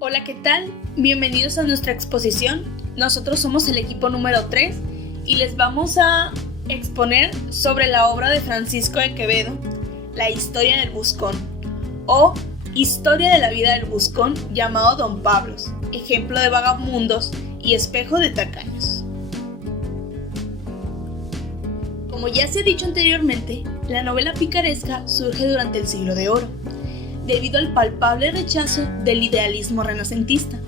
Hola, ¿qué tal? Bienvenidos a nuestra exposición. Nosotros somos el equipo número 3 y les vamos a exponer sobre la obra de Francisco de Quevedo, La historia del buscón, o Historia de la vida del buscón llamado Don Pablos, ejemplo de vagabundos y espejo de tacaños. Como ya se ha dicho anteriormente, la novela picaresca surge durante el Siglo de Oro, debido al palpable rechazo del idealismo renacentista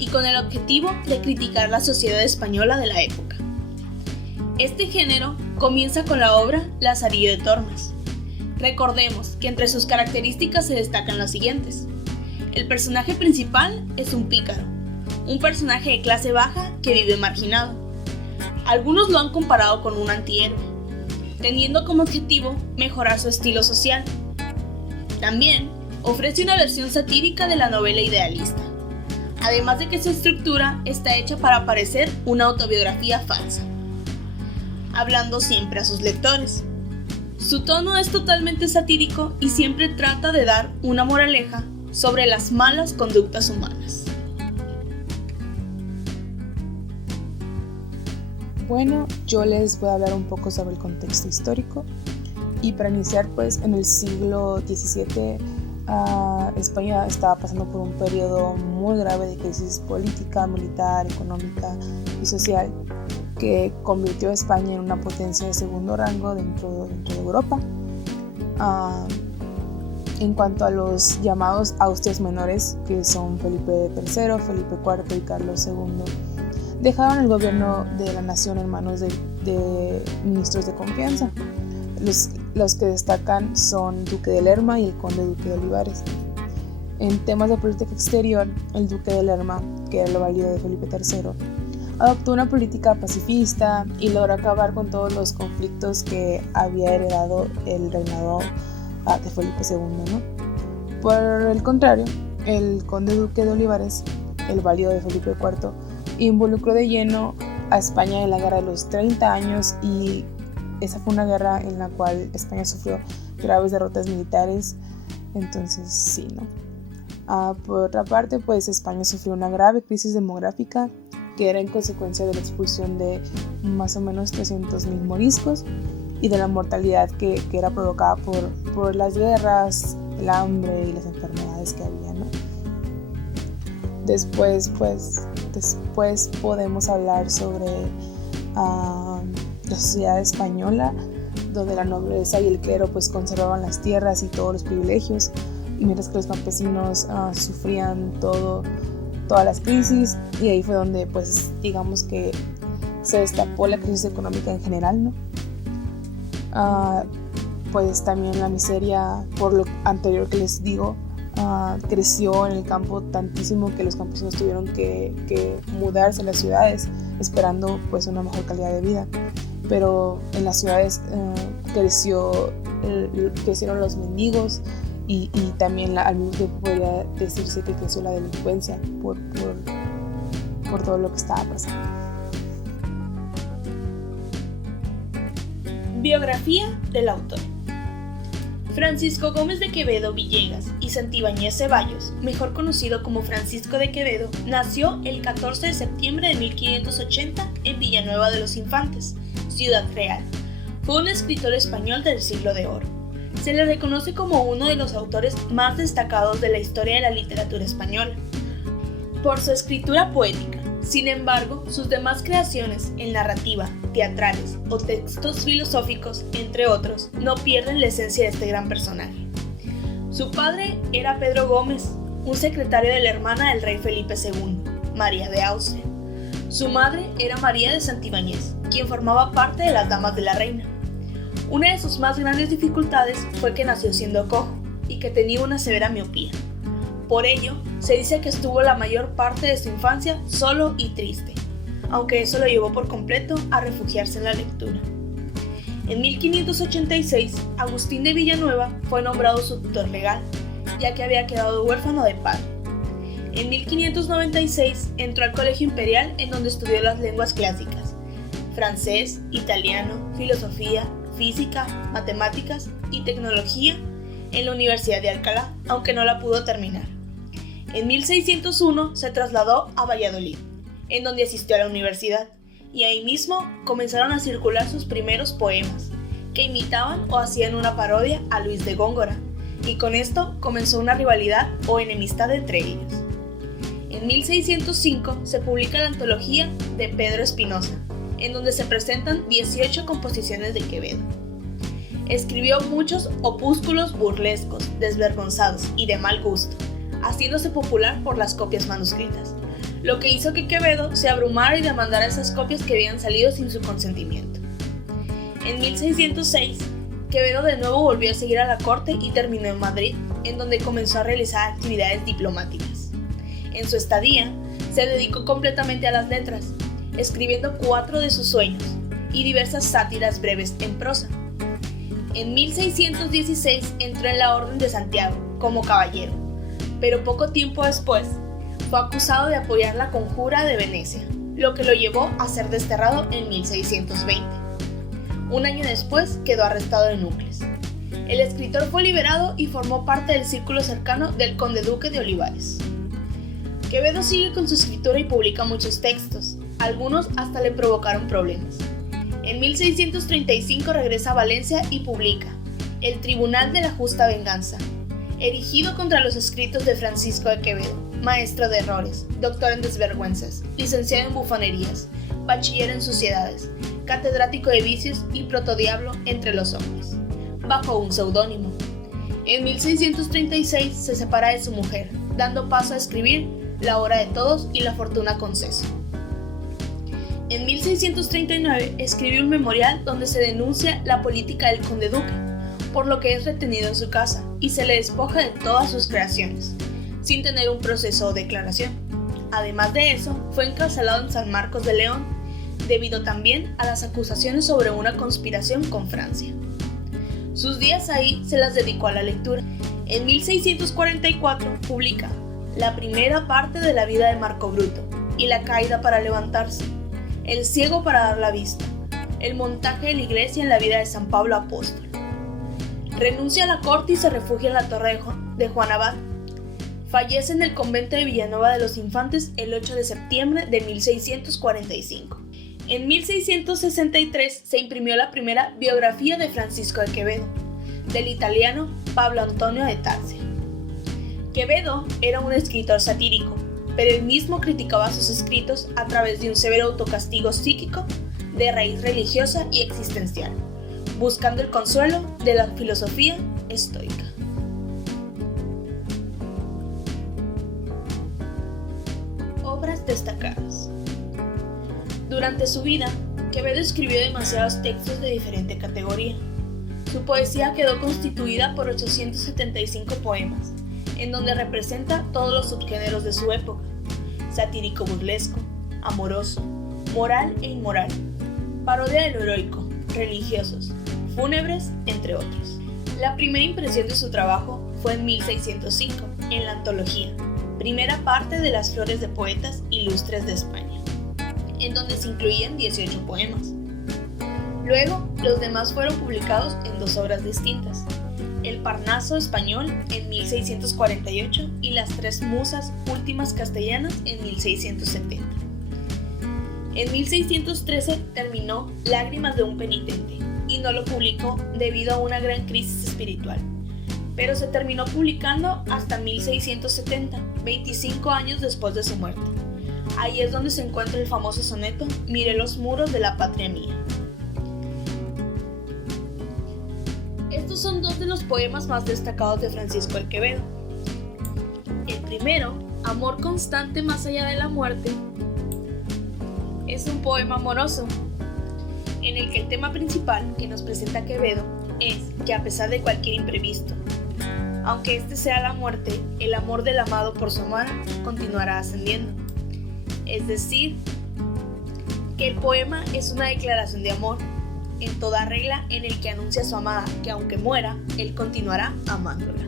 y con el objetivo de criticar la sociedad española de la época. Este género comienza con la obra Lazarillo de Tormes. Recordemos que entre sus características se destacan las siguientes. El personaje principal es un pícaro, un personaje de clase baja que vive marginado. Algunos lo han comparado con un antihéroe, teniendo como objetivo mejorar su estilo social. También ofrece una versión satírica de la novela idealista, además de que su estructura está hecha para parecer una autobiografía falsa, hablando siempre a sus lectores. Su tono es totalmente satírico y siempre trata de dar una moraleja sobre las malas conductas humanas. Bueno, yo les voy a hablar un poco sobre el contexto histórico y para iniciar, pues en el siglo XVII España estaba pasando por un periodo muy grave de crisis política, militar, económica y social que convirtió a España en una potencia de segundo rango dentro de Europa. En cuanto a los llamados Austrias menores, que son Felipe III, Felipe IV y Carlos II, dejaron el gobierno de la nación en manos de ministros de confianza. Los que destacan son Duque de Lerma y el Conde Duque de Olivares. En temas de política exterior, el Duque de Lerma, que era el valido de Felipe III, adoptó una política pacifista y logró acabar con todos los conflictos que había heredado el reinado de Felipe II, ¿no? Por el contrario, el Conde Duque de Olivares, el valido de Felipe IV, involucró de lleno a España en la Guerra de los 30 años y esa fue una guerra en la cual España sufrió graves derrotas militares, entonces sí, ¿no? Por otra parte, pues España sufrió una grave crisis demográfica que era en consecuencia de la expulsión de más o menos 300,000 moriscos y de la mortalidad que era provocada por las guerras, el hambre y las enfermedades que había, ¿no? Después podemos hablar sobre la sociedad española, donde la nobleza y el clero pues conservaban las tierras y todos los privilegios, mientras que los campesinos sufrían todas las crisis, y ahí fue donde pues digamos que se destapó la crisis económica en general, ¿no? Pues también la miseria, por lo anterior que les digo, creció en el campo tantísimo que los campesinos tuvieron que mudarse a las ciudades esperando pues una mejor calidad de vida. Pero en las ciudades crecieron los mendigos y también al mismo tiempo podría decirse que creció la delincuencia por todo lo que estaba pasando. Biografía del autor. Francisco Gómez de Quevedo Villegas y Santibáñez Ceballos, mejor conocido como Francisco de Quevedo, nació el 14 de septiembre de 1580 en Villanueva de los Infantes, Ciudad Real. Fue un escritor español del Siglo de Oro. Se le reconoce como uno de los autores más destacados de la historia de la literatura española por su escritura poética. Sin embargo, sus demás creaciones en narrativa, teatrales o textos filosóficos, entre otros, no pierden la esencia de este gran personaje. Su padre era Pedro Gómez, un secretario de la hermana del rey Felipe II, María de Austria. Su madre era María de Santibáñez, quien formaba parte de las damas de la reina. Una de sus más grandes dificultades fue que nació siendo cojo y que tenía una severa miopía. Por ello, se dice que estuvo la mayor parte de su infancia solo y triste, aunque eso lo llevó por completo a refugiarse en la lectura. En 1586, Agustín de Villanueva fue nombrado su tutor legal, ya que había quedado huérfano de padre. En 1596 entró al Colegio Imperial, en donde estudió las lenguas clásicas, francés, italiano, filosofía, física, matemáticas y tecnología en la Universidad de Alcalá, aunque no la pudo terminar. En 1601 se trasladó a Valladolid, en donde asistió a la universidad, y ahí mismo comenzaron a circular sus primeros poemas, que imitaban o hacían una parodia a Luis de Góngora, y con esto comenzó una rivalidad o enemistad entre ellos. En 1605 se publica la antología de Pedro Espinosa, en donde se presentan 18 composiciones de Quevedo. Escribió muchos opúsculos burlescos, desvergonzados y de mal gusto, haciéndose popular por las copias manuscritas, lo que hizo que Quevedo se abrumara y demandara esas copias que habían salido sin su consentimiento. En 1606, Quevedo de nuevo volvió a seguir a la corte y terminó en Madrid, en donde comenzó a realizar actividades diplomáticas. En su estadía, se dedicó completamente a las letras, escribiendo 4 de sus sueños y diversas sátiras breves en prosa. En 1616 entró en la Orden de Santiago como caballero, pero poco tiempo después fue acusado de apoyar la Conjura de Venecia, lo que lo llevó a ser desterrado en 1620. Un año después quedó arrestado en Ucles. El escritor fue liberado y formó parte del círculo cercano del conde duque de Olivares. Quevedo sigue con su escritura y publica muchos textos, algunos hasta le provocaron problemas. En 1635 regresa a Valencia y publica El Tribunal de la Justa Venganza, erigido contra los escritos de Francisco de Quevedo, maestro de errores, doctor en desvergüenzas, licenciado en bufonerías, bachiller en suciedades, catedrático de vicios y protodiablo entre los hombres, bajo un seudónimo. En 1636 se separa de su mujer, dando paso a escribir La Hora de Todos y La Fortuna Conceso. En 1639 escribió un memorial donde se denuncia la política del conde duque, por lo que es retenido en su casa y se le despoja de todas sus creaciones, sin tener un proceso o declaración. Además de eso, fue encarcelado en San Marcos de León, debido también a las acusaciones sobre una conspiración con Francia. Sus días ahí se las dedicó a la lectura. En 1644 publica la primera parte de la vida de Marco Bruto y la caída para levantarse, el ciego para dar la vista, el montaje de la iglesia en la vida de San Pablo Apóstol. Renuncia a la corte y se refugia en la torre de Juan Abad. Fallece en el convento de Villanueva de los Infantes el 8 de septiembre de 1645. En 1663 se imprimió la primera biografía de Francisco de Quevedo, del italiano Pablo Antonio de Tarsia. Quevedo era un escritor satírico, pero él mismo criticaba sus escritos a través de un severo autocastigo psíquico de raíz religiosa y existencial, buscando el consuelo de la filosofía estoica. Obras destacadas. Durante su vida, Quevedo escribió demasiados textos de diferente categoría. Su poesía quedó constituida por 875 poemas, en donde representa todos los subgéneros de su época: satírico burlesco, amoroso, moral e inmoral, parodia de lo heroico, religiosos, fúnebres, entre otros. La primera impresión de su trabajo fue en 1605, en la antología, primera parte de las Flores de Poetas Ilustres de España, en donde se incluían 18 poemas. Luego, los demás fueron publicados en 2 obras distintas: El Parnaso español en 1648 y Las 3 musas últimas castellanas en 1670. En 1613 terminó Lágrimas de un penitente y no lo publicó debido a una gran crisis espiritual, pero se terminó publicando hasta 1670, 25 años después de su muerte. Ahí es donde se encuentra el famoso soneto Miré los muros de la patria mía. Estos son 2 de los poemas más destacados de Francisco de Quevedo. El primero, Amor constante más allá de la muerte, es un poema amoroso, en el que el tema principal que nos presenta Quevedo es que a pesar de cualquier imprevisto, aunque este sea la muerte, el amor del amado por su amada continuará ascendiendo. Es decir, que el poema es una declaración de amor en toda regla, en el que anuncia a su amada que aunque muera, él continuará amándola.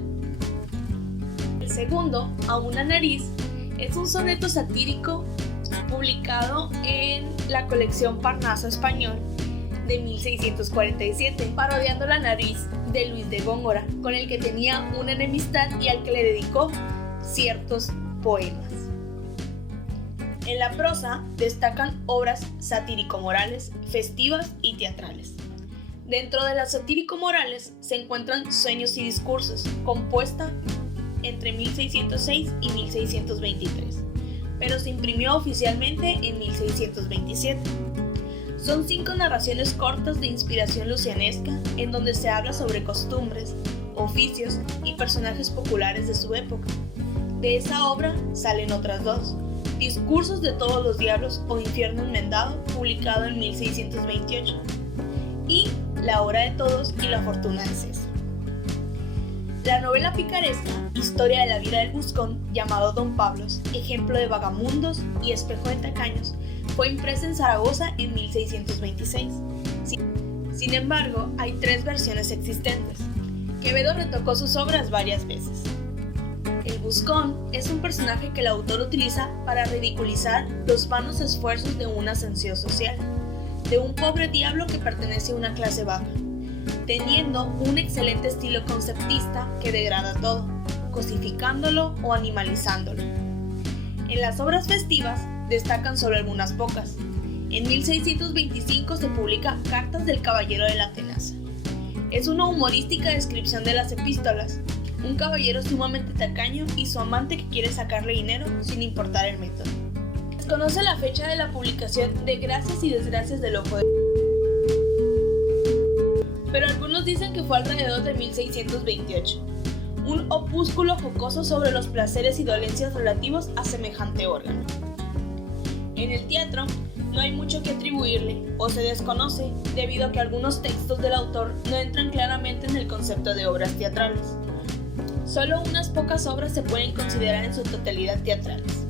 El segundo, A una nariz, es un soneto satírico publicado en la colección Parnaso español de 1647, parodiando la nariz de Luis de Góngora, con el que tenía una enemistad y al que le dedicó ciertos poemas. En la prosa destacan obras satírico-morales, festivas y teatrales. Dentro de las satírico-morales se encuentran Sueños y Discursos, compuesta entre 1606 y 1623, pero se imprimió oficialmente en 1627. Son 5 narraciones cortas de inspiración lucianesca en donde se habla sobre costumbres, oficios y personajes populares de su época. De esa obra salen otras 2, Discursos de todos los diablos o Infierno enmendado, publicado en 1628, y La hora de todos y la fortuna de César. La novela picaresca, Historia de la vida del buscón, llamado Don Pablos, ejemplo de vagamundos y espejo de tacaños, fue impresa en Zaragoza en 1626. Sin embargo, hay 3 versiones existentes. Quevedo retocó sus obras varias veces. El buscón es un personaje que el autor utiliza para ridiculizar los vanos esfuerzos de un ascensión social, de un pobre diablo que pertenece a una clase baja, teniendo un excelente estilo conceptista que degrada todo, cosificándolo o animalizándolo. En las obras festivas destacan solo algunas pocas. En 1625 se publica Cartas del Caballero de la Tenaza. Es una humorística descripción de las epístolas, un caballero sumamente tacaño y su amante que quiere sacarle dinero sin importar el método. Se desconoce la fecha de la publicación de Gracias y Desgracias del Ojo de... pero algunos dicen que fue alrededor de 1628, un opúsculo jocoso sobre los placeres y dolencias relativos a semejante órgano. En el teatro no hay mucho que atribuirle, o se desconoce, debido a que algunos textos del autor no entran claramente en el concepto de obras teatrales. Solo unas pocas obras se pueden considerar en su totalidad teatrales.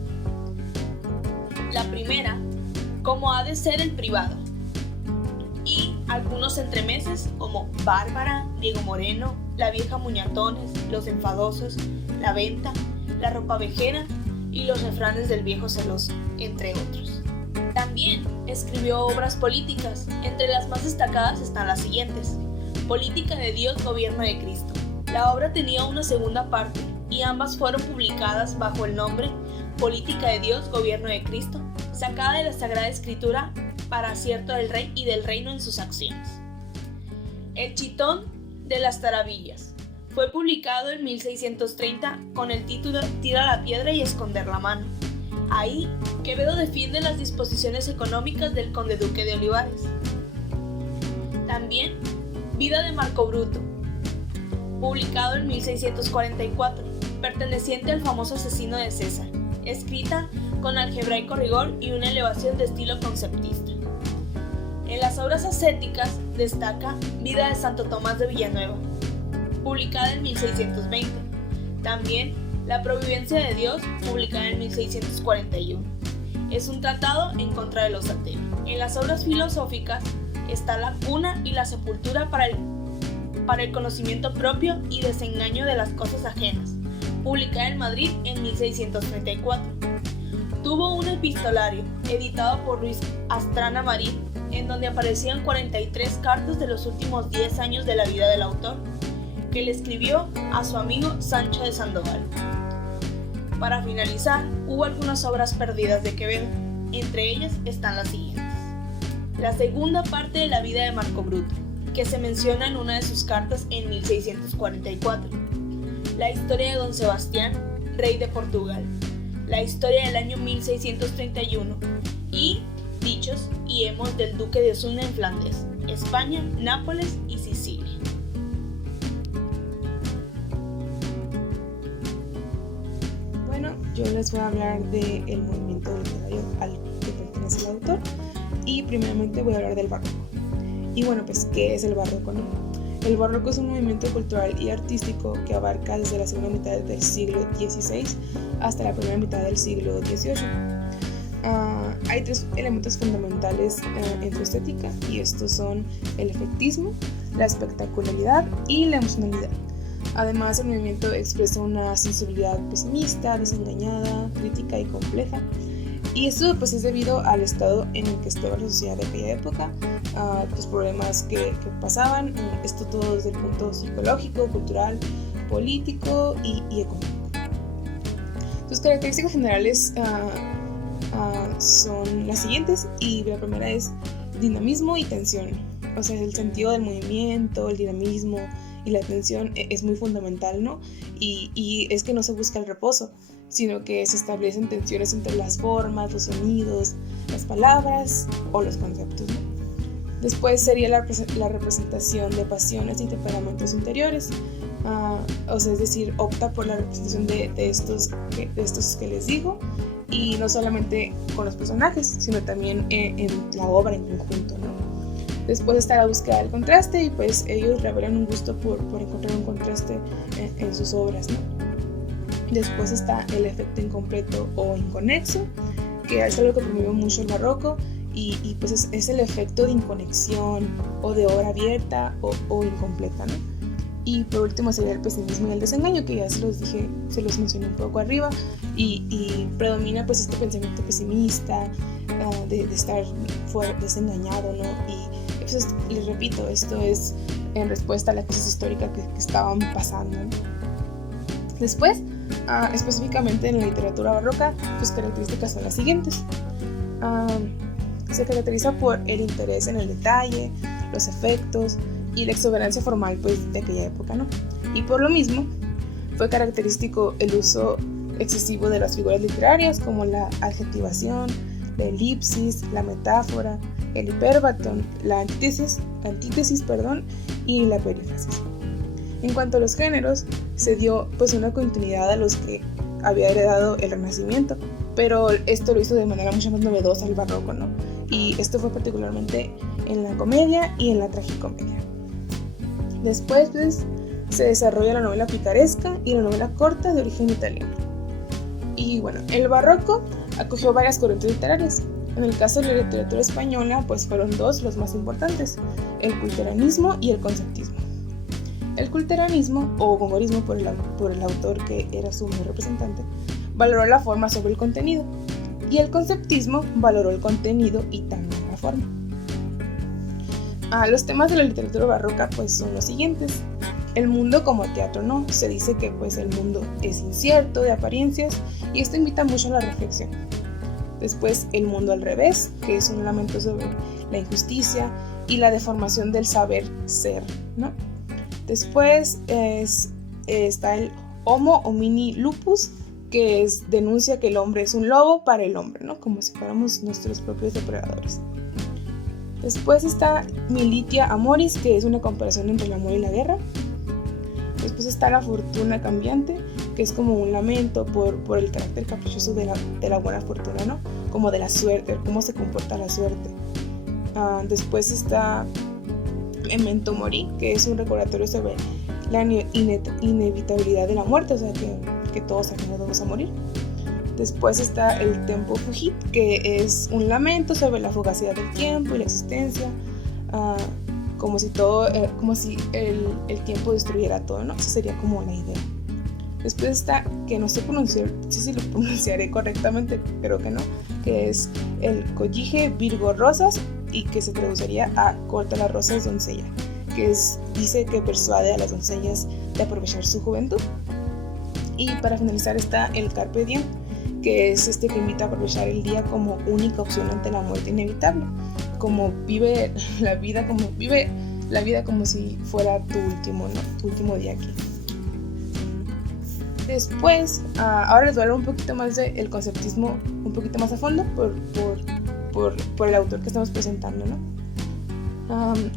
La primera, Como ha de ser el privado, y algunos entremeses como Bárbara, Diego Moreno, La vieja Muñatones, Los enfadosos, La venta, La ropa vejera y Los refranes del viejo celoso, entre otros. También escribió obras políticas, entre las más destacadas están las siguientes: Política de Dios, Gobierno de Cristo. La obra tenía una segunda parte y ambas fueron publicadas bajo el nombre Política de Dios, Gobierno de Cristo, sacada de la Sagrada Escritura para acierto del rey y del reino en sus acciones. El Chitón de las Tarabillas fue publicado en 1630 con el título Tira la piedra y esconder la mano. Ahí, Quevedo defiende las disposiciones económicas del conde duque de Olivares. También, Vida de Marco Bruto, publicado en 1644, perteneciente al famoso asesino de César, escrita con algebraico rigor y una elevación de estilo conceptista. En las obras ascéticas destaca Vida de Santo Tomás de Villanueva, publicada en 1620. También La Providencia de Dios, publicada en 1641. Es un tratado en contra de los ateos. En las obras filosóficas está La cuna y la sepultura para el conocimiento propio y desengaño de las cosas ajenas, publicada en Madrid en 1634. Tuvo un epistolario, editado por Luis Astrana Marín, en donde aparecían 43 cartas de los últimos 10 años de la vida del autor, que le escribió a su amigo Sancho de Sandoval. Para finalizar, hubo algunas obras perdidas de Quevedo, entre ellas están las siguientes: la segunda parte de la vida de Marco Bruto, que se menciona en una de sus cartas en 1644, la historia de Don Sebastián, rey de Portugal, la historia del año 1631 y Dichos y hemos del duque de Osuna en Flandes, España, Nápoles y Sicilia. Bueno, yo les voy a hablar del movimiento literario al que pertenece el autor y primeramente voy a hablar del barroco. Y bueno, pues, ¿qué es el barroco, no? El barroco es un movimiento cultural y artístico que abarca desde la segunda mitad del siglo XVI hasta la primera mitad del siglo XVIII. Hay 3 elementos fundamentales en su estética, y estos son el efectismo, la espectacularidad y la emocionalidad. Además, el movimiento expresa una sensibilidad pesimista, desengañada, crítica y compleja. Y esto pues es debido al estado en el que estaba la sociedad de aquella época, los problemas que pasaban, esto todo desde el punto psicológico, cultural, político y económico. Sus características generales son las siguientes, y la primera es dinamismo y tensión. O sea, el sentido del movimiento, el dinamismo y la tensión es muy fundamental, ¿no? Y es que no se busca el reposo, sino que se establecen tensiones entre las formas, los sonidos, las palabras o los conceptos, ¿no? Después sería la representación de pasiones y temperamentos interiores. O sea, es decir, opta por la representación de estos que les digo, y no solamente con los personajes, sino también en la obra en conjunto, ¿no? Después está la búsqueda del contraste, y pues ellos revelan un gusto por encontrar un contraste en sus obras, ¿no? Después está el efecto incompleto o inconexo, que es algo que promueve mucho el barroco, y pues es el efecto de inconexión o de obra abierta o incompleta, ¿no? Y por último sería el pesimismo y el desengaño, que ya se los mencioné un poco arriba, y predomina pues este pensamiento pesimista, de estar desengañado, ¿no? Y pues, les repito, esto es en respuesta a la crisis histórica que estaban pasando, ¿no? Después, específicamente en la literatura barroca, sus características son las siguientes. Se caracteriza por el interés en el detalle, los efectos y la exuberancia formal pues, de aquella época, ¿no? Y por lo mismo, fue característico el uso excesivo de las figuras literarias, como la adjetivación, la elipsis, la metáfora, el hiperbatón, la antítesis, y la perífrasis. En cuanto a los géneros, se dio pues una continuidad a los que había heredado el Renacimiento, pero esto lo hizo de manera mucho más novedosa el barroco, ¿no? Y esto fue particularmente en la comedia y en la tragicomedia. Después pues, se desarrolla la novela picaresca y la novela corta de origen italiano. Y bueno, el barroco acogió varias corrientes literarias. En el caso de la literatura española, pues fueron dos los más importantes, el culteranismo y el conceptismo. El culteranismo, o gongorismo por el autor que era su mayor representante, valoró la forma sobre el contenido, y el conceptismo valoró el contenido y también la forma. Los temas de la literatura barroca pues son los siguientes. El mundo como teatro, ¿no? Se dice que pues el mundo es incierto, de apariencias, y esto invita mucho a la reflexión. Después el mundo al revés, que es un lamento sobre la injusticia y la deformación del saber ser, ¿no? Después está el Homo homini lupus, que denuncia que el hombre es un lobo para el hombre, ¿no? Como si fuéramos nuestros propios depredadores. Después está Militia Amoris, que es una comparación entre el amor y la guerra. Después está la fortuna cambiante, que es como un lamento por el carácter caprichoso de la buena fortuna, ¿no? Como de la suerte, cómo se comporta la suerte. Después está Memento Mori, que es un recordatorio sobre la inevitabilidad de la muerte, o sea que todos al final vamos a morir. Después está el Tempo Fugit, que es un lamento sobre la fugacidad del tiempo y la existencia, como si el tiempo destruyera todo, ¿no? Esa sería como la idea. Después está, que no sé pronunciar, si lo pronunciaré correctamente, creo que no, que es el Collige Virgo Rosas, y que se traduciría a corta las rosas doncella, que dice que persuade a las doncellas de aprovechar su juventud. Y para finalizar está el Carpe Diem, que es que invita a aprovechar el día como única opción ante la muerte inevitable, como vive la vida como si fuera tu último día aquí. Después, ahora les voy a hablar un poquito más del conceptismo, un poquito más a fondo, por el autor que estamos presentando, ¿no?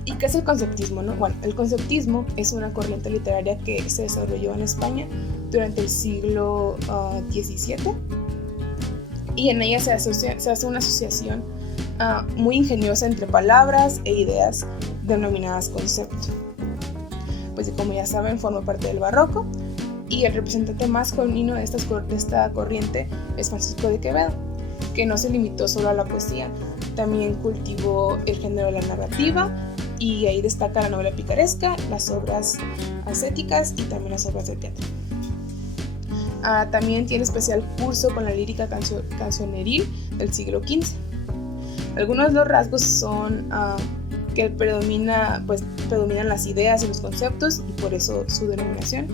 ¿Y qué es el conceptismo, no? Bueno, el conceptismo es una corriente literaria que se desarrolló en España durante el siglo XVII, y en ella se hace una asociación muy ingeniosa entre palabras e ideas denominadas conceptos. Pues como ya saben, forma parte del barroco, y el representante más genuino de esta corriente es Francisco de Quevedo, que no se limitó solo a la poesía, también cultivó el género de la narrativa, y ahí destaca la novela picaresca, las obras ascéticas y también las obras de teatro. También tiene especial curso con la lírica cancioneril del siglo XV. Algunos de los rasgos son que predominan las ideas y los conceptos, y por eso su denominación.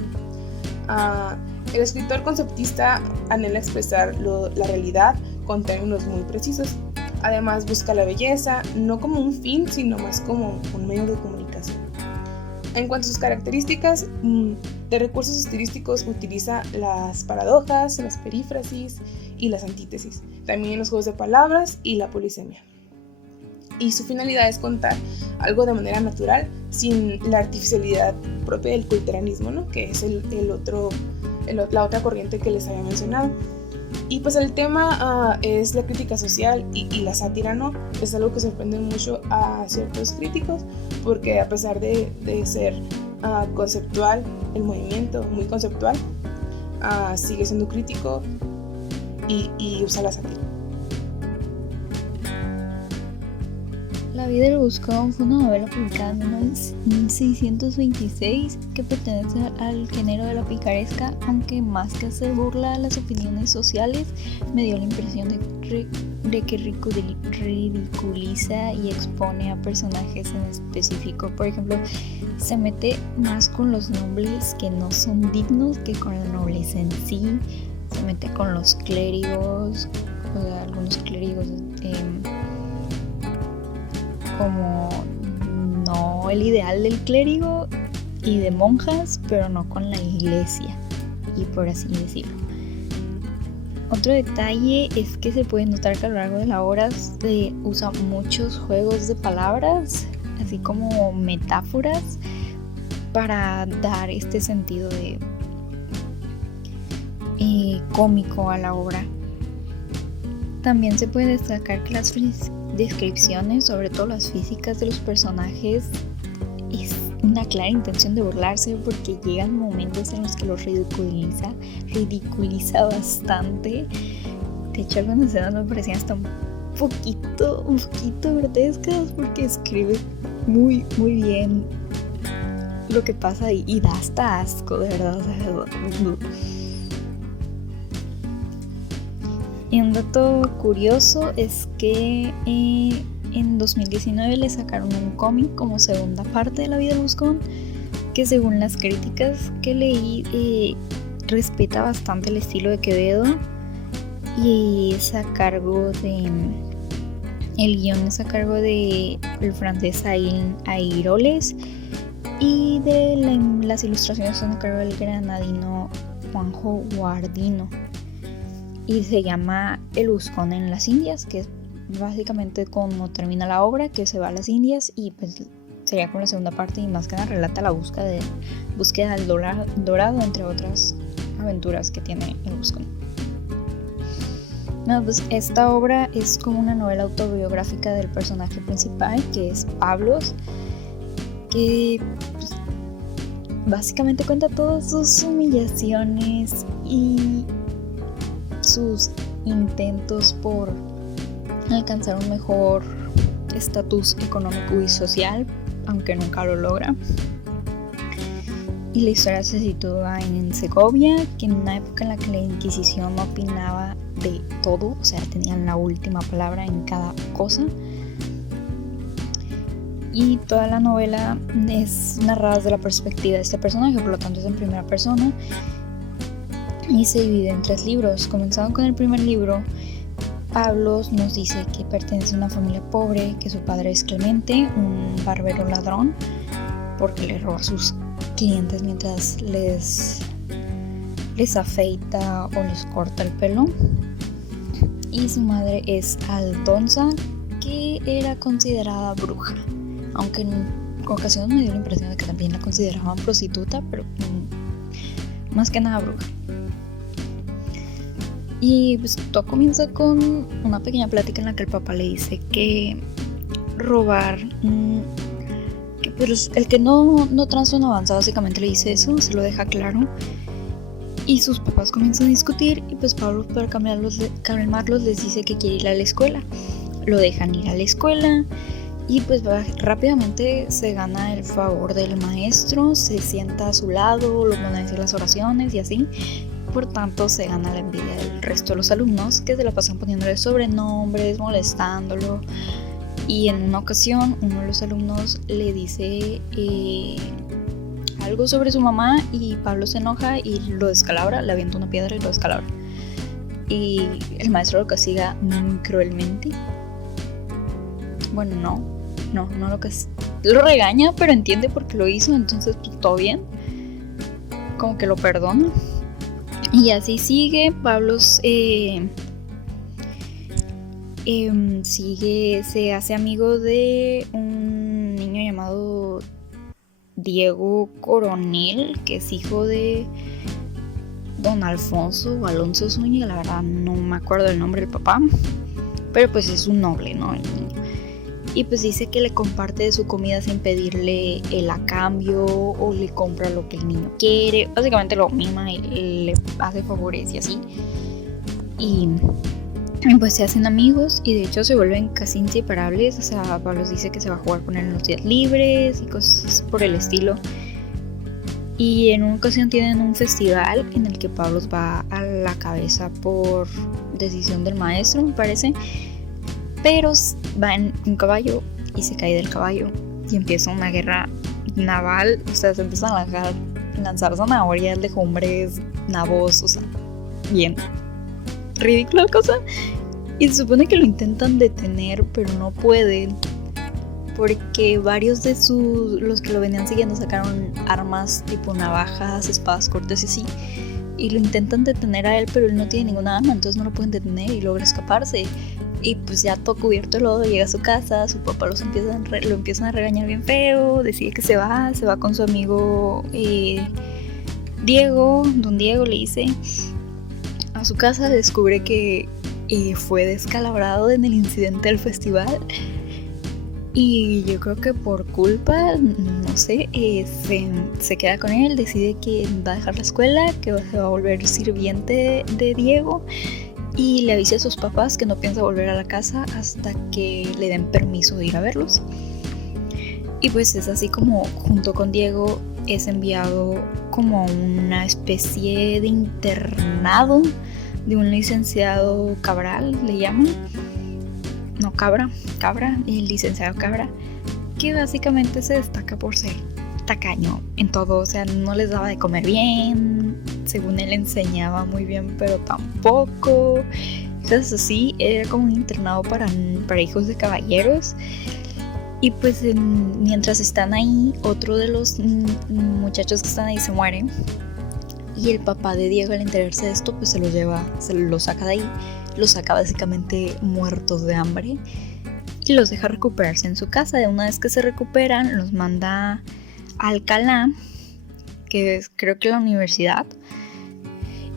El escritor conceptista anhela expresar la realidad con términos muy precisos. Además busca la belleza no como un fin, sino más como un medio de comunicación. En cuanto a sus características de recursos estilísticos, utiliza las paradojas, las perífrasis y las antítesis, también los juegos de palabras y la polisemia. Y su finalidad es contar algo de manera natural, sin la artificialidad propia del culteranismo, ¿no? Que es la otra corriente que les había mencionado. Y pues el tema es la crítica social y la sátira, ¿no? Es algo que sorprende mucho a ciertos críticos, porque a pesar de ser conceptual, el movimiento muy conceptual, sigue siendo crítico y usa la sátira. La vida del buscón fue una novela publicada en 1626 que pertenece al género de la picaresca, aunque más que hacer burla a las opiniones sociales, me dio la impresión de que ridiculiza y expone a personajes en específico. Por ejemplo, se mete más con los nobles que no son dignos que con la nobleza en sí. Se mete con los clérigos, algunos clérigos como no el ideal del clérigo y de monjas, pero no con la iglesia, y por así decirlo. Otro detalle es que se puede notar que a lo largo de la obra se usa muchos juegos de palabras, así como metáforas, para dar este sentido de cómico a la obra. También se puede destacar que las descripciones, sobre todo las físicas de los personajes, es una clara intención de burlarse, porque llegan momentos en los que los ridiculiza bastante. De hecho, algunas escenas me parecían hasta un poquito grotescas, porque escribe muy bien lo que pasa y da hasta asco, de verdad. Y un dato curioso es que en 2019 le sacaron un cómic como segunda parte de La vida del buscón, que según las críticas que leí respeta bastante el estilo de Quevedo, y es a cargo de el guión es a cargo de el francés Airoles, y de las ilustraciones son a cargo del granadino Juanjo Guardino. Y se llama El buscón en las Indias, que es básicamente como termina la obra, que se va a las Indias, y pues sería con la segunda parte, y más que nada relata la búsqueda del dorado, entre otras aventuras que tiene el buscón. No, pues esta obra es como una novela autobiográfica del personaje principal, que es Pablos, que pues, básicamente cuenta todas sus humillaciones y sus intentos por alcanzar un mejor estatus económico y social, aunque nunca lo logra. Y la historia se sitúa en Segovia, que en una época en la que la Inquisición opinaba de todo, o sea, tenían la última palabra en cada cosa. Y toda la novela es narrada desde la perspectiva de este personaje, por lo tanto es en primera persona, y se divide en 3 libros. Comenzando con el primer libro, Pablos nos dice que pertenece a una familia pobre, que su padre es Clemente, un barbero ladrón, porque le roba a sus clientes mientras les afeita o les corta el pelo. Y su madre es Aldonza, que era considerada bruja, aunque en ocasiones me dio la impresión de que también la consideraban prostituta, pero más que nada bruja. Y pues todo comienza con una pequeña plática en la que el papá le dice que robar, que pues el que no tranza no avanza, básicamente le dice eso, se lo deja claro. Y sus papás comienzan a discutir, y pues Pablo, para calmarlos les dice que quiere ir a la escuela. Lo dejan ir a la escuela, y pues rápidamente se gana el favor del maestro, se sienta a su lado, lo pone a decir las oraciones y así. Por tanto, se gana la envidia del resto de los alumnos, que se la pasan poniéndole sobrenombres, molestándolo. Y en una ocasión, uno de los alumnos le dice algo sobre su mamá y Pablo se enoja y lo descalabra, le avienta una piedra y lo descalabra. Y el maestro lo castiga muy cruelmente. Bueno, no lo castiga. Lo regaña, pero entiende por qué lo hizo, entonces pues todo bien. Como que lo perdona. Y así sigue. Pablo sigue, se hace amigo de un niño llamado Diego Coronel, que es hijo de don Alfonso o Alonso Zúñiga, la verdad no me acuerdo el nombre del papá, pero pues es un noble, ¿no? El niño. Y pues dice que le comparte de su comida sin pedirle el a cambio o le compra lo que el niño quiere. Básicamente lo mima y le hace favores y así. Y pues se hacen amigos y de hecho se vuelven casi inseparables. O sea, Pablo dice que se va a jugar con él en los días libres y cosas por el estilo. Y en una ocasión tienen un festival en el que Pablo va a la cabeza por decisión del maestro, me parece. Pero va en un caballo y se cae del caballo y empieza una guerra naval. O sea, se empiezan a lanzar zanahorias, legumbres, nabos, o sea, bien ridícula la cosa. Y se supone que lo intentan detener, pero no pueden, porque varios de los que lo venían siguiendo sacaron armas tipo navajas, espadas cortas y así. Y lo intentan detener a él, pero él no tiene ninguna arma, entonces no lo pueden detener y logra escaparse. Y pues ya todo cubierto de lodo, llega a su casa, su papá lo empiezan a regañar bien feo, decide que se va con su amigo Diego, don Diego le dice, a su casa, descubre que fue descalabrado en el incidente del festival. Y yo creo que por culpa, no sé, se queda con él, decide que va a dejar la escuela, que se va a volver sirviente de Diego. Y le avisa a sus papás que no piensa volver a la casa hasta que le den permiso de ir a verlos. Y pues es así como junto con Diego es enviado como a una especie de internado de un licenciado Cabral, le llaman. No, Cabra, el licenciado Cabra, que básicamente se destaca por ser tacaño en todo, o sea, no les daba de comer bien, según él enseñaba muy bien, pero tampoco. Entonces así, era como un internado para hijos de caballeros. Y pues mientras están ahí, otro de los muchachos que están ahí se muere. Y el papá de Diego, al enterarse de esto, pues se lo saca de ahí. Los saca básicamente muertos de hambre y los deja recuperarse en su casa. De una vez que se recuperan, los manda a Alcalá, que es creo que la universidad.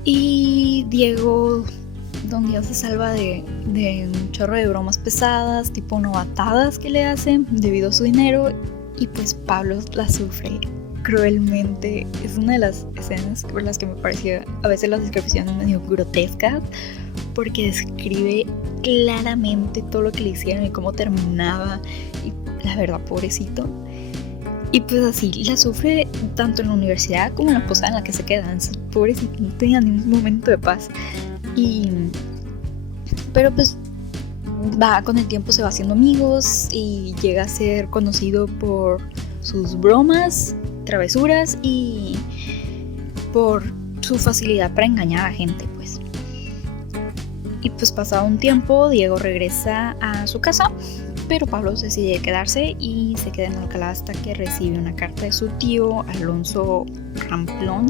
Y don Diego se salva de un chorro de bromas pesadas, tipo novatadas que le hacen debido a su dinero. Y pues Pablo la sufre cruelmente. Es una de las escenas por las que me parecía a veces las descripciones medio grotescas, porque describe claramente todo lo que le hicieron y cómo terminaba. Y la verdad, pobrecito. Y pues así la sufre tanto en la universidad como en la posada en la que se quedan. Pobrecito, no tenía ni un momento de paz. Pero pues con el tiempo se va haciendo amigos y llega a ser conocido por sus bromas, travesuras y por su facilidad para engañar a gente, pues. Y pues pasado un tiempo, Diego regresa a su casa, pero Pablo decide quedarse y se queda en Alcalá hasta que recibe una carta de su tío Alonso Ramplón,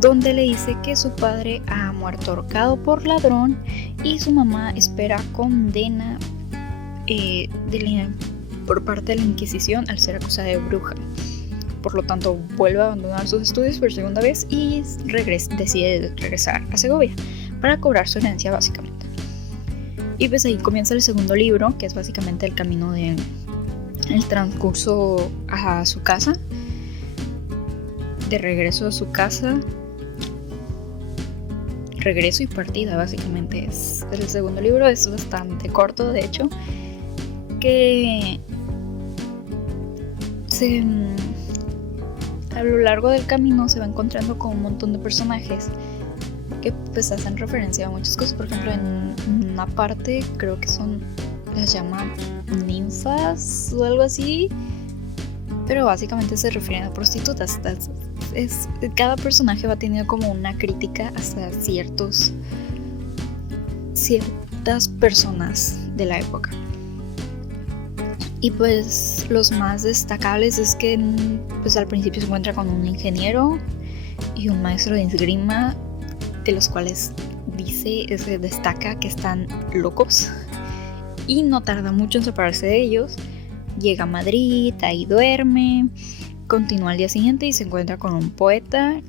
donde le dice que su padre ha muerto ahorcado por ladrón y su mamá espera condena por parte de la Inquisición al ser acusada de bruja. Por lo tanto, vuelve a abandonar sus estudios por segunda vez y decide regresar a Segovia para cobrar su herencia, básicamente. Y pues ahí comienza el segundo libro, que es básicamente el camino el transcurso a su casa, de regreso a su casa, regreso y partida, básicamente es el segundo libro. Es bastante corto, de hecho, que a lo largo del camino se va encontrando con un montón de personajes que pues hacen referencia a muchas cosas. Por ejemplo, en una parte creo que las llaman ninfas o algo así, pero básicamente se refieren a prostitutas. Cada personaje va teniendo como una crítica hacia ciertas personas de la época. Y pues los más destacables es que pues al principio se encuentra con un ingeniero y un maestro de esgrima, de los cuales se destaca que están locos, y no tarda mucho en separarse de ellos. Llega a Madrid, ahí duerme, continúa al día siguiente y se encuentra con un poeta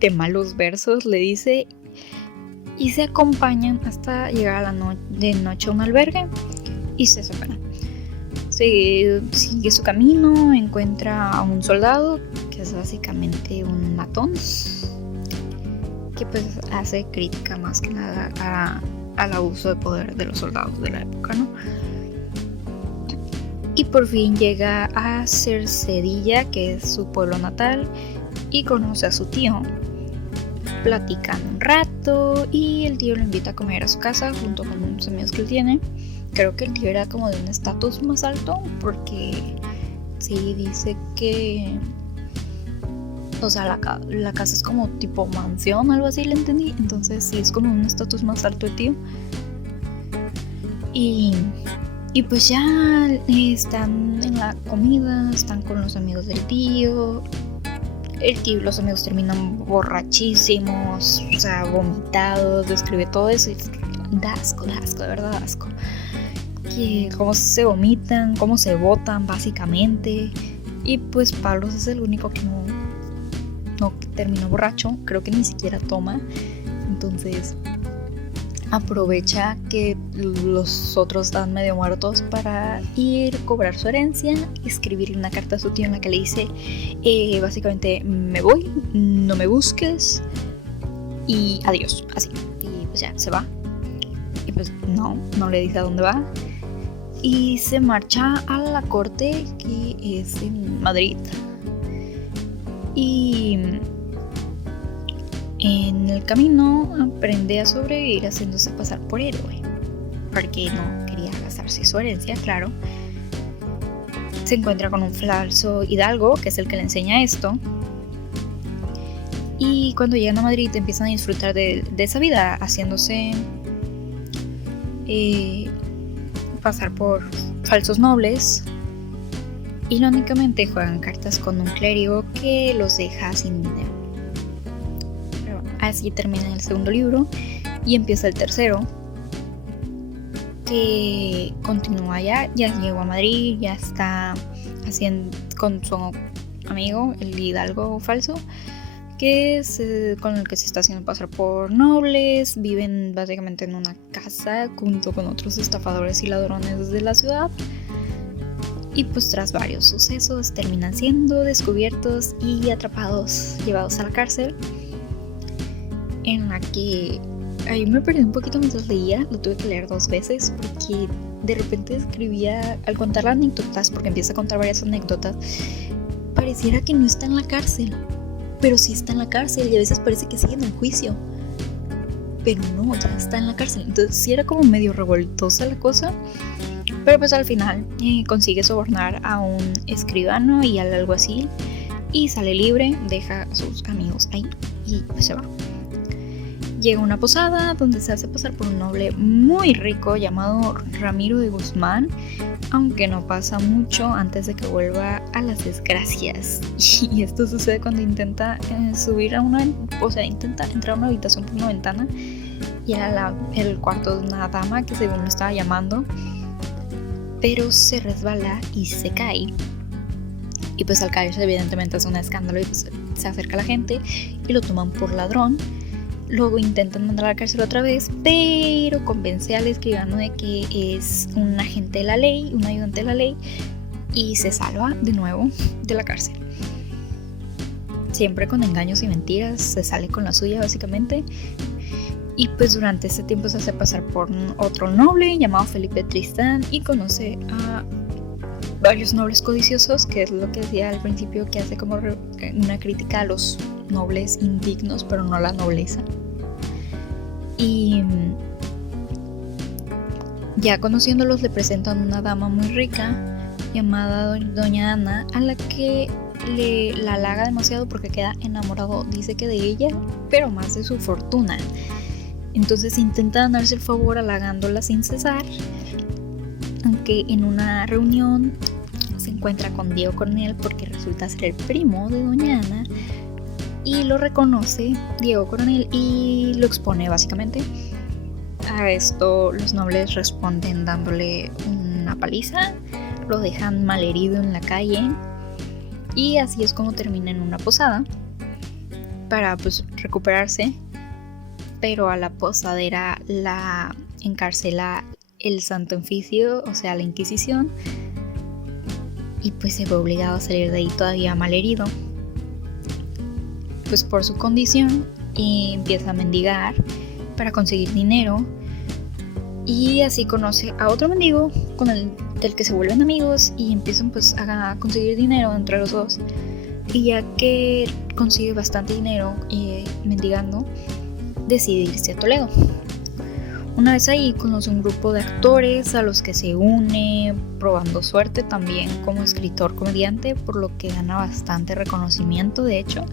de malos versos, le dice, y se acompañan hasta llegar a de noche a un albergue y se separan. Sigue su camino, encuentra a un soldado que es básicamente un matón, que pues hace crítica más que nada al abuso de poder de los soldados de la época, ¿no? Y por fin llega a Cercedilla, que es su pueblo natal, y conoce a su tío. Platican un rato y el tío lo invita a comer a su casa junto con unos amigos que él tiene. Creo que el tío era como de un estatus más alto, porque sí dice que, o sea, la casa es como tipo mansión, algo así, le entendí. Entonces sí es como un estatus más alto el tío. Y pues ya están en la comida, están con los amigos del tío. Los amigos terminan borrachísimos, o sea, vomitados, describe todo eso y da asco, de verdad asco. Que cómo se vomitan, cómo se botan básicamente. Y pues Pablo es el único que no terminó borracho, creo que ni siquiera toma. Entonces aprovecha que los otros están medio muertos para ir a cobrar su herencia, escribirle una carta a su tío en la que le dice básicamente, me voy, no me busques y adiós, así. Y pues ya, se va. Y pues no le dice a dónde va. Y se marcha a la corte, que es en Madrid. Y en el camino aprende a sobrevivir haciéndose pasar por héroe, porque no quería gastarse su herencia, claro. Se encuentra con un falso hidalgo, que es el que le enseña esto. Y cuando llegan a Madrid empiezan a disfrutar de esa vida, haciéndose pasar por falsos nobles. Irónicamente juegan cartas con un clérigo que los deja sin dinero. Pero así termina el segundo libro y empieza el tercero, que continúa ya llegó a Madrid, ya está haciendo con su amigo, el hidalgo falso, que es con el que se está haciendo pasar por nobles. Viven básicamente en una casa junto con otros estafadores y ladrones de la ciudad. Y pues tras varios sucesos terminan siendo descubiertos y atrapados, llevados a la cárcel, en la que ahí me perdí un poquito mientras leía. Lo tuve que leer 2 veces porque de repente escribía, al contar las anécdotas, porque empieza a contar varias anécdotas, pareciera que no está en la cárcel, pero sí está en la cárcel, y a veces parece que sigue en el juicio, pero no, ya está en la cárcel. Entonces sí era como medio revoltosa la cosa. Pero pues al final consigue sobornar a un escribano y al alguacil y sale libre, deja a sus amigos ahí y pues se va. Llega a una posada donde se hace pasar por un noble muy rico llamado Ramiro de Guzmán, aunque no pasa mucho antes de que vuelva a las desgracias. Y esto sucede cuando intenta intenta entrar a una habitación por una ventana, y era el cuarto de una dama que según lo estaba llamando, pero se resbala y se cae. Y pues al caerse evidentemente hace un escándalo y pues se acerca a la gente y lo toman por ladrón. Luego intentan mandar a la cárcel otra vez, pero convence al escribano de que es un agente de la ley, un ayudante de la ley, y se salva de nuevo de la cárcel. Siempre con engaños y mentiras, se sale con la suya básicamente. Y pues durante ese tiempo se hace pasar por otro noble llamado Felipe Tristán y conoce a varios nobles codiciosos, que es lo que decía al principio, que hace como una crítica a los nobles indignos, pero no a la nobleza. Y ya conociéndolos le presentan una dama muy rica llamada Doña Ana, a la que la halaga demasiado porque queda enamorado, dice que de ella, pero más de su fortuna. Entonces intenta ganarse el favor halagándola sin cesar, aunque en una reunión se encuentra con Diego Coronel porque resulta ser el primo de Doña Ana y lo reconoce Diego Coronel y lo expone básicamente. A esto los nobles responden dándole una paliza, lo dejan malherido en la calle y así es como termina en una posada para recuperarse, pero a la posadera la encarcela el Santo Oficio, o sea la Inquisición, y pues se ve obligado a salir de ahí todavía malherido, pues por su condición, y empieza a mendigar para conseguir dinero. Y así conoce a otro mendigo del que se vuelven amigos y empiezan pues a conseguir dinero entre los dos. Y ya que consigue bastante dinero mendigando, decide irse a Toledo. Una vez ahí conoce un grupo de actores a los que se une, probando suerte también como escritor comediante, por lo que gana bastante reconocimiento de hecho.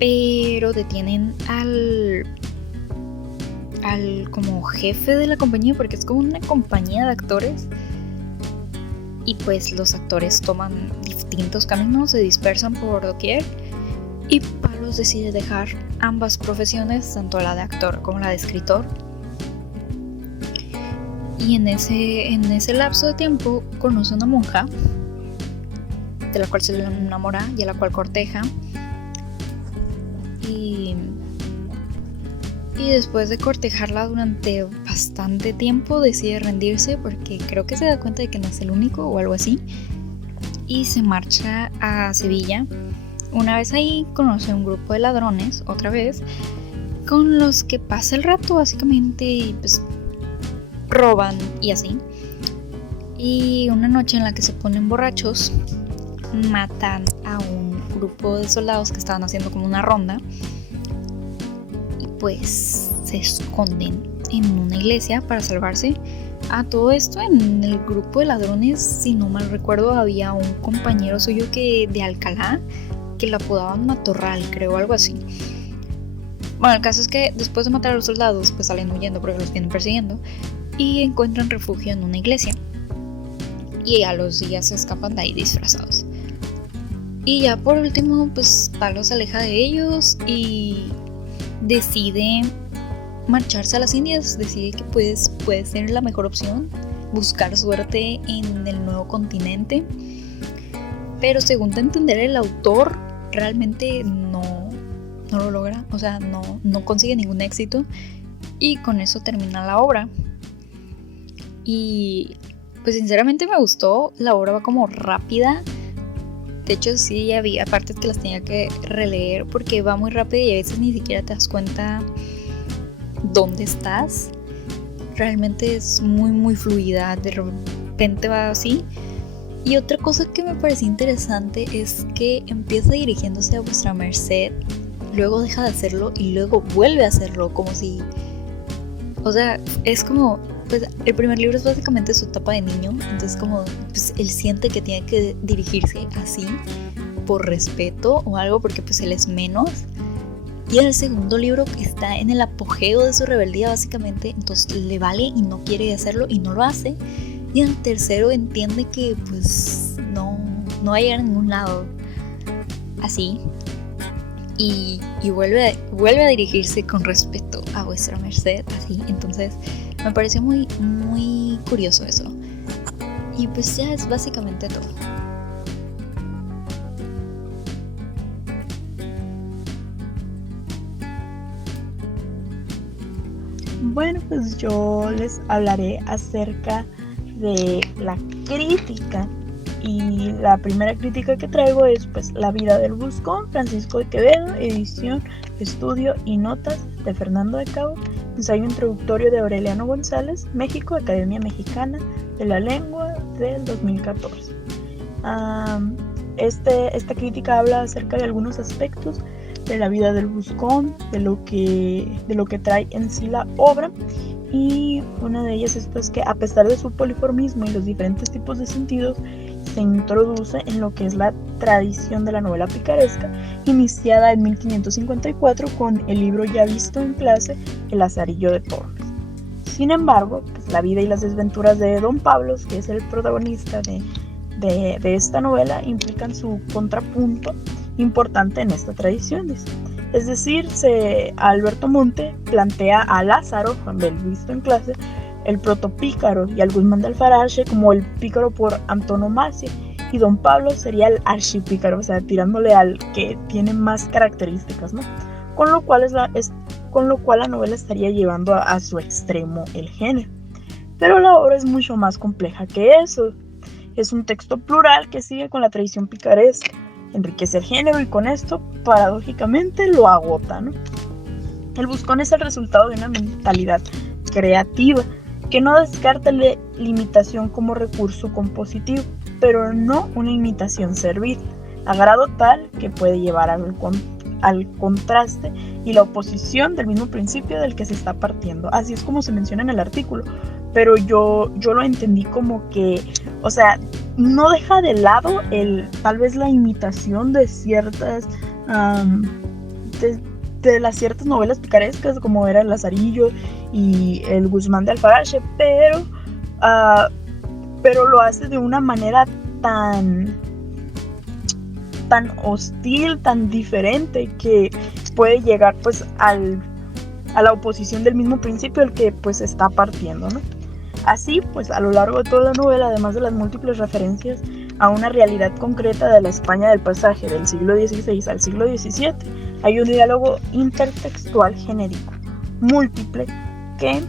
Pero detienen al como jefe de la compañía, porque es como una compañía de actores, y pues los actores toman distintos caminos, se dispersan por doquier, y Palos decide dejar ambas profesiones, tanto la de actor como la de escritor. Y en ese lapso de tiempo conoce a una monja de la cual se le enamora y a la cual corteja, y después de cortejarla durante bastante tiempo decide rendirse porque creo que se da cuenta de que no es el único o algo así, y se marcha a Sevilla. Una vez ahí conoce a un grupo de ladrones otra vez, con los que pasa el rato básicamente y pues roban y así. Y una noche en la que se ponen borrachos matan a un grupo de soldados que estaban haciendo como una ronda, pues se esconden en una iglesia para salvarse. A todo esto, en el grupo de ladrones, si no mal recuerdo, había un compañero suyo de Alcalá que lo apodaban Matorral, creo, algo así. Bueno, el caso es que después de matar a los soldados pues salen huyendo porque los vienen persiguiendo y encuentran refugio en una iglesia, y a los días se escapan de ahí disfrazados. Y ya por último pues Palos se aleja de ellos y decide marcharse a las Indias, decide que puede ser la mejor opción, buscar suerte en el nuevo continente, pero según da a entender el autor, realmente no lo logra, o sea, no consigue ningún éxito, y con eso termina la obra. Y pues sinceramente me gustó, la obra va como rápida. De hecho sí había partes que las tenía que releer porque va muy rápido y a veces ni siquiera te das cuenta dónde estás. Realmente es muy muy fluida, de repente va así. Y otra cosa que me pareció interesante es que empieza dirigiéndose a vuestra merced, luego deja de hacerlo y luego vuelve a hacerlo, como si... O sea, es como... Pues el primer libro es básicamente su etapa de niño, entonces como pues él siente que tiene que dirigirse así por respeto o algo porque pues él es menos, y en el segundo libro está en el apogeo de su rebeldía básicamente, entonces le vale y no quiere hacerlo y no lo hace, y en el tercero entiende que pues no va a llegar a ningún lado así, y vuelve a dirigirse con respeto a vuestra merced así. Entonces me pareció muy, muy curioso eso. Y pues ya es básicamente todo. Bueno, pues yo les hablaré acerca de la crítica. Y la primera crítica que traigo es pues La vida del Buscón, Francisco de Quevedo, edición, estudio y notas de Fernando de Cabo, ensayo introductorio de Aureliano González, México, Academia Mexicana de la Lengua del 2014. Esta crítica habla acerca de algunos aspectos de la vida del Buscón, de lo que trae en sí la obra, y una de ellas es pues que a pesar de su poliformismo y los diferentes tipos de sentidos, se introduce en lo que es la tradición de la novela picaresca, iniciada en 1554 con el libro ya visto en clase, El Lazarillo de Tormes. Sin embargo, pues, la vida y las desventuras de Don Pablos, que es el protagonista de esta novela, implican su contrapunto importante en esta tradición. Es decir, Alberto Monte plantea a Lázaro, el visto en clase, el protopícaro, y al Guzmán de Alfarache como el pícaro por antonomasia, y Don Pablo sería el archipícaro, o sea, tirándole al que tiene más características, ¿no? Con lo cual la novela estaría llevando a su extremo el género. Pero la obra es mucho más compleja que eso. Es un texto plural que sigue con la tradición picaresca, enriquece el género y con esto, paradójicamente, lo agota, ¿no? El Buscón es el resultado de una mentalidad creativa que no descarta la limitación como recurso compositivo, pero no una imitación servil, a grado tal que puede llevar al contraste y la oposición del mismo principio del que se está partiendo. Así es como se menciona en el artículo, pero yo lo entendí como que, o sea, no deja de lado tal vez la imitación de ciertas de las ciertas novelas picarescas, como era El Lazarillo y el Guzmán de Alfarache, pero lo hace de una manera tan hostil, tan diferente, que puede llegar pues a la oposición del mismo principio del que pues está partiendo, ¿no? Así pues, a lo largo de toda la novela, además de las múltiples referencias a una realidad concreta de la España del pasaje del siglo XVI al siglo XVII, hay un diálogo intertextual genérico, múltiple, que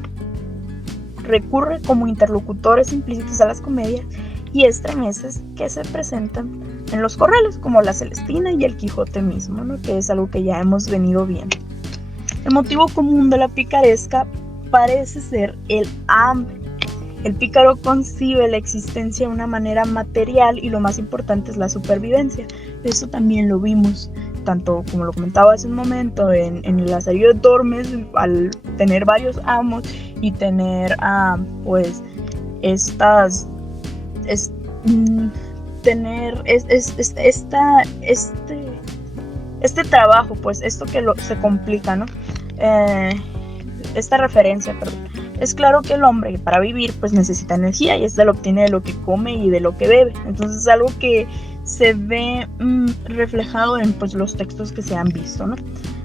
recurre como interlocutores implícitos a las comedias y estremeces que se presentan en los corrales, como la Celestina y el Quijote mismo, ¿no? Que es algo que ya hemos venido viendo. El motivo común de la picaresca parece ser el hambre. El pícaro concibe la existencia de una manera material y lo más importante es la supervivencia. Eso también lo vimos, tanto como lo comentaba hace un momento, en el Lazarillo de Tormes, al tener varios amos y tener pues tener este trabajo, pues esto que se complica, ¿no? Esta referencia, perdón. Es claro que el hombre para vivir pues necesita energía y esta lo obtiene de lo que come y de lo que bebe. Entonces es algo que se ve reflejado en pues los textos que se han visto, ¿no?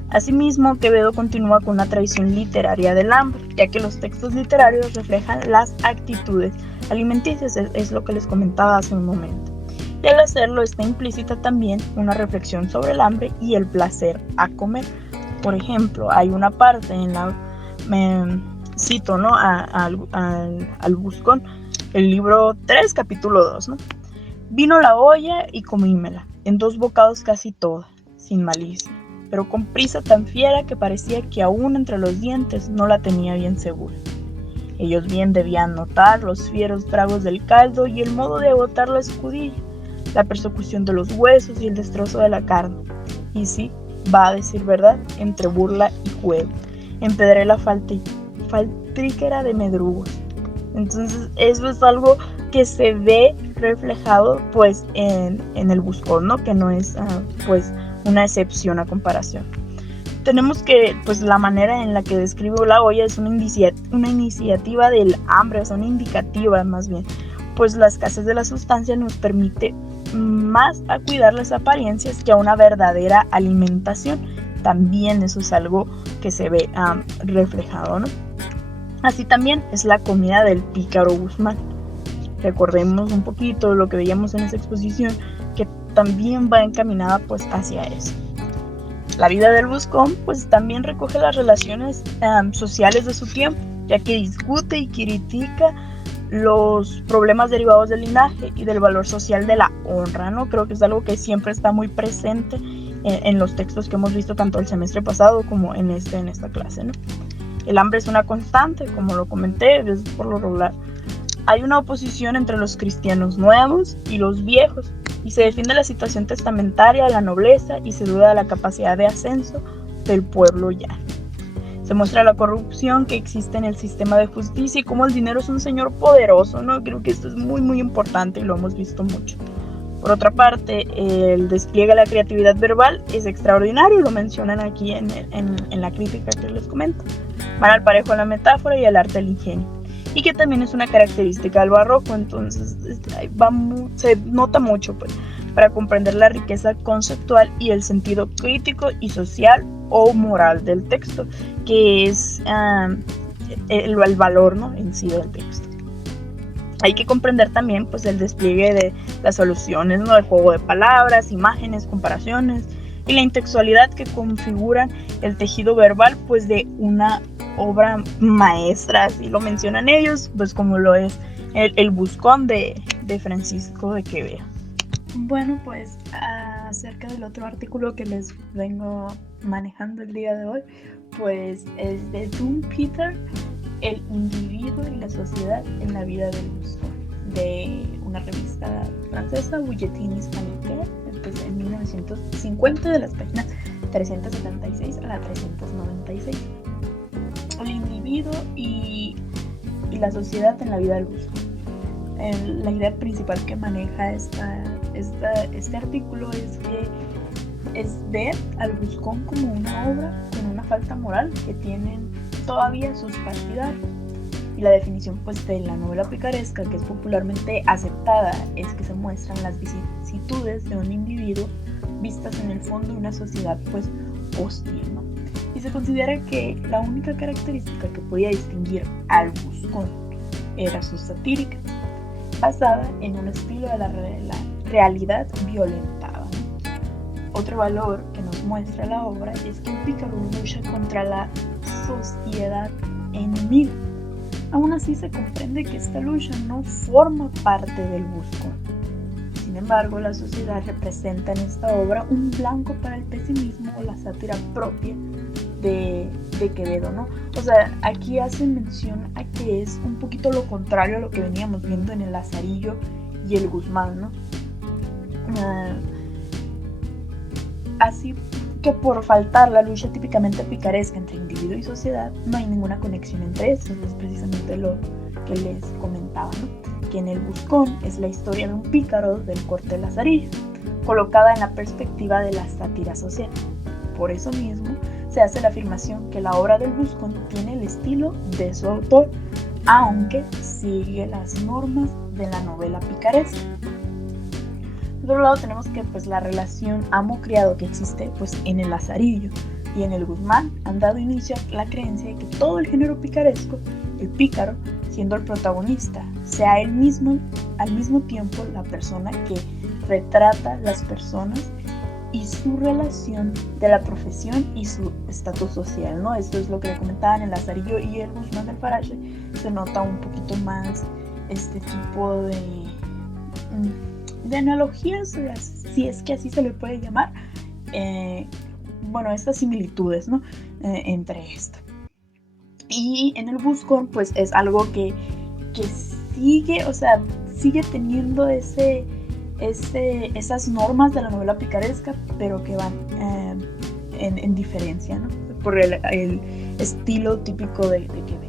Asimismo, Quevedo continúa con una tradición literaria del hambre, ya que los textos literarios reflejan las actitudes alimenticias, es lo que les comentaba hace un momento. Y al hacerlo está implícita también una reflexión sobre el hambre y el placer a comer. Por ejemplo, hay una parte en la... cito, ¿no? al Buscón, el libro 3, capítulo 2, ¿no? Vino la olla y comímela, en 2 bocados casi toda, sin malicia, pero con prisa tan fiera que parecía que aún entre los dientes no la tenía bien segura. Ellos bien debían notar los fieros tragos del caldo y el modo de agotar la escudilla, la persecución de los huesos y el destrozo de la carne. Y sí, va a decir verdad, entre burla y juego, empedré la faltríquera de medrugos. Entonces eso es algo que se ve reflejado pues en el Buscón, ¿no? Que no es pues una excepción a comparación. Tenemos que pues la manera en la que describe la olla es una iniciativa del hambre, es una indicativa más bien, pues la escasez de la sustancia nos permite más a cuidar las apariencias que a una verdadera alimentación. También eso es algo que se ve reflejado, ¿no? Así también es la comida del pícaro Guzmán. Recordemos un poquito lo que veíamos en esa exposición, que también va encaminada pues hacia eso. La vida del Buscón pues también recoge las relaciones sociales de su tiempo, ya que discute y critica los problemas derivados del linaje y del valor social de la honra, ¿no? Creo que es algo que siempre está muy presente en los textos que hemos visto tanto el semestre pasado como en esta clase, ¿no? El hambre es una constante, como lo comenté, es por lo regular. Hay una oposición entre los cristianos nuevos y los viejos, y se defiende la situación testamentaria de la nobleza y se duda de la capacidad de ascenso del pueblo llano. Se muestra la corrupción que existe en el sistema de justicia y cómo el dinero es un señor poderoso, ¿no? Creo que esto es muy muy importante y lo hemos visto mucho. Por otra parte, el despliegue de la creatividad verbal es extraordinario, lo mencionan aquí en la crítica que les comento. Van al parejo la metáfora y el arte del ingenio, y que también es una característica del barroco, entonces se nota mucho pues, para comprender la riqueza conceptual y el sentido crítico y social o moral del texto, que es el valor, ¿no?, en sí del texto. Hay que comprender también pues, el despliegue de las soluciones, ¿no?, el juego de palabras, imágenes, comparaciones y la intextualidad que configuran el tejido verbal pues, de una obra maestra, así lo mencionan ellos, pues como lo es el Buscón de Francisco de Quevedo. Bueno, pues acerca del otro artículo que les vengo manejando el día de hoy, pues es de Peter, el individuo y la sociedad en la vida del Buscón, de una revista francesa, Bulletin Hispanique, pues en 1950, de las páginas 376 a la 396. El individuo y la sociedad en la vida del Buscón. La idea principal que maneja este artículo es ver al Buscón como una obra con una falta moral que tienen todavía sus partidarios. Y la definición pues, de la novela picaresca, que es popularmente aceptada, es que se muestran las vicisitudes de un individuo vistas en el fondo de una sociedad pues, hostil, ¿no? Y se considera que la única característica que podía distinguir al Buscón era su satírica, basada en un estilo de la realidad violentada. Otro valor que nos muestra la obra es que el pícaro lucha contra la sociedad enemiga. Aún así se comprende que esta lucha no forma parte del Buscón. Sin embargo, la sociedad representa en esta obra un blanco para el pesimismo o la sátira propia de Quevedo, ¿no? O sea, aquí hace mención a que es un poquito lo contrario a lo que veníamos viendo en el Lazarillo y el Guzmán, ¿no? Así que por faltar la lucha típicamente picaresca entre individuo y sociedad, no hay ninguna conexión entre estos. Es precisamente lo que les comentaba, ¿no? Que en el Buscón es la historia de un pícaro del corte de Lazarillo, colocada en la perspectiva de la sátira social. Por eso mismo se hace la afirmación que la obra del Buscón tiene el estilo de su autor, aunque sigue las normas de la novela picaresca. Por otro lado tenemos que pues, la relación amo-criado que existe pues, en el Lazarillo y en el Guzmán han dado inicio a la creencia de que todo el género picaresco, el pícaro, siendo el protagonista, sea él mismo al mismo tiempo la persona que retrata las personas y su relación de la profesión y su estatus social, ¿no? Esto es lo que le comentaban en el Lazarillo y el Guzmán del Paraje. Se nota un poquito más este tipo de analogías, si es que así se le puede llamar, estas similitudes, ¿no? Entre esto. Y en el Buscón, pues es algo que sigue teniendo esas normas de la novela picaresca, pero que van en diferencia, ¿no? Por el estilo típico de Quevedo.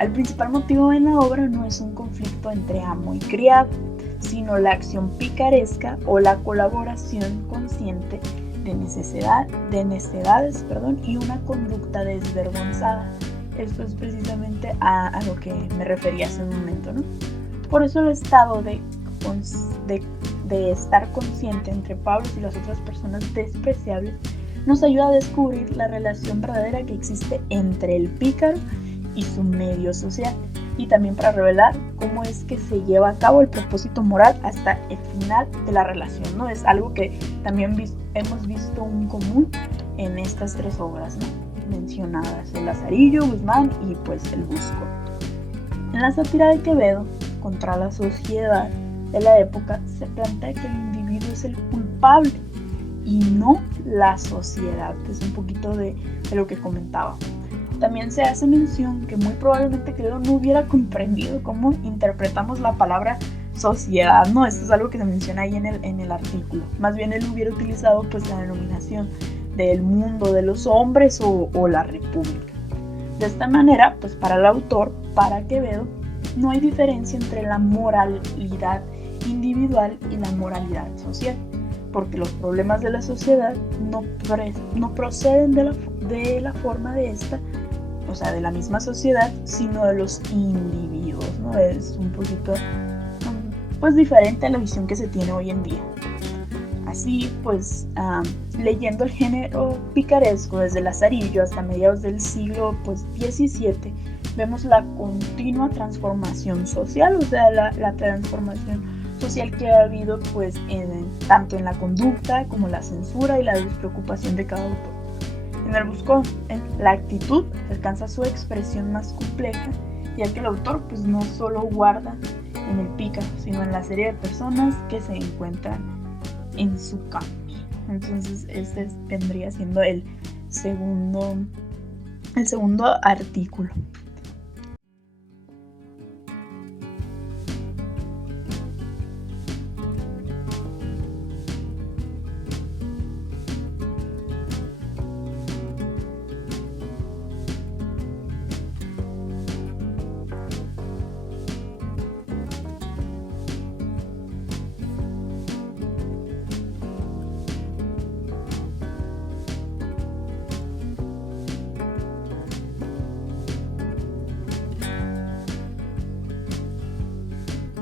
El principal motivo en la obra no es un conflicto entre amo y criado, sino la acción picaresca o la colaboración consciente de necedades y una conducta desvergonzada. Esto es precisamente a lo que me refería hace un momento, ¿no? Por eso el estado de estar consciente entre Pablo y las otras personas despreciables nos ayuda a descubrir la relación verdadera que existe entre el pícaro y su medio social, y también para revelar cómo es que se lleva a cabo el propósito moral hasta el final de la relación, ¿no? Es algo que también hemos visto un común en estas tres obras, ¿no?, mencionadas, el Lazarillo, Guzmán y pues el Buscón. En la sátira de Quevedo contra la sociedad de la época se plantea que el individuo es el culpable y no la sociedad, que es un poquito de lo que comentaba. También se hace mención que muy probablemente Quevedo no hubiera comprendido cómo interpretamos la palabra sociedad, ¿no? Esto es algo que se menciona ahí en el artículo. Más bien él hubiera utilizado pues la denominación del mundo de los hombres o la república. De esta manera, pues para el autor, para Quevedo, no hay diferencia entre la moralidad individual y la moralidad social, porque los problemas de la sociedad no proceden de la forma de esta, o sea, de la misma sociedad, sino de los individuos, ¿no? Es un poquito pues diferente a la visión que se tiene hoy en día. Así pues, leyendo el género picaresco desde Lazarillo hasta mediados del siglo pues, XVII, vemos la continua transformación social, o sea, la transformación social que ha habido pues, tanto en la conducta como la censura y la despreocupación de cada autor. En el Buscón, la actitud alcanza su expresión más compleja, ya que el autor pues, no solo guarda en el pícaro, sino en la serie de personas que se encuentran en su campo. Entonces este vendría siendo el segundo artículo.